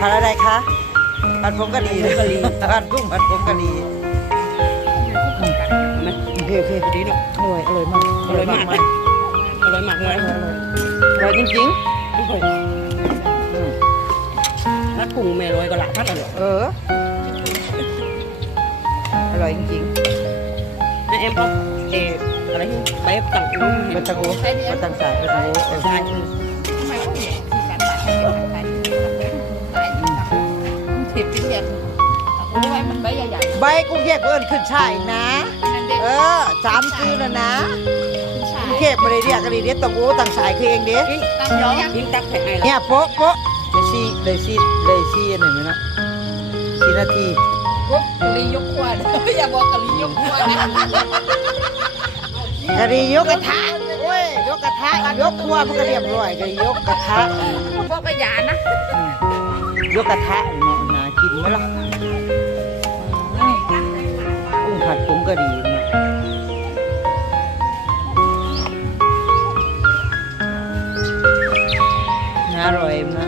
ผัดอะไรคะผัดผงกะหรี่ผงกะหรี่ผัดกุ้งผัดผงกะหรี่ไหมโอเคโอเคดีเนาะอร่อยอร่อยมากอร่อยมากเลยอร่อยมากเลยอร่อยจริงโอ้โหๆอืมถ้ากุ้งแม่ลอยก็หลับพัดอร่อยเอออร่อยจริงนะเอ็มก็เอออะไรที่ไปตังอุ้งๆบัตตังโกบัตตังสายบัตตังโกเออใช่ทำไผิดพิเศษโอ้ยมันใบใหญ่ใบกรุงเทพเอิ้นขึ้นช่ายนะๆนั่นเด็กเออสามชื่อแล้วนะขึ้นชากรุงเทพไม่ได้เรียกกันดีเด็ดตังโกตังสายคือเองเด้ตั้งย้อนยิงตักแผ่ให้ละเนี่ยโป๊ะโป๊ะเลยซีเลยซีเลยซีอันไหนไหมเนาะซีนาทีปุ๊บกะลียกขวดอย่าบอกกะลียกขวดนะกะดียกกระทะโอ้ยยกกระทะยกครัวมันก็เรียบร้อยกะดียกกระทะพวกกระยานะอืมยกกระทะเนาะน่า กินไหมล่ะกุ้งผัดผงกะหรี่เนาะน่าอร่อยมาก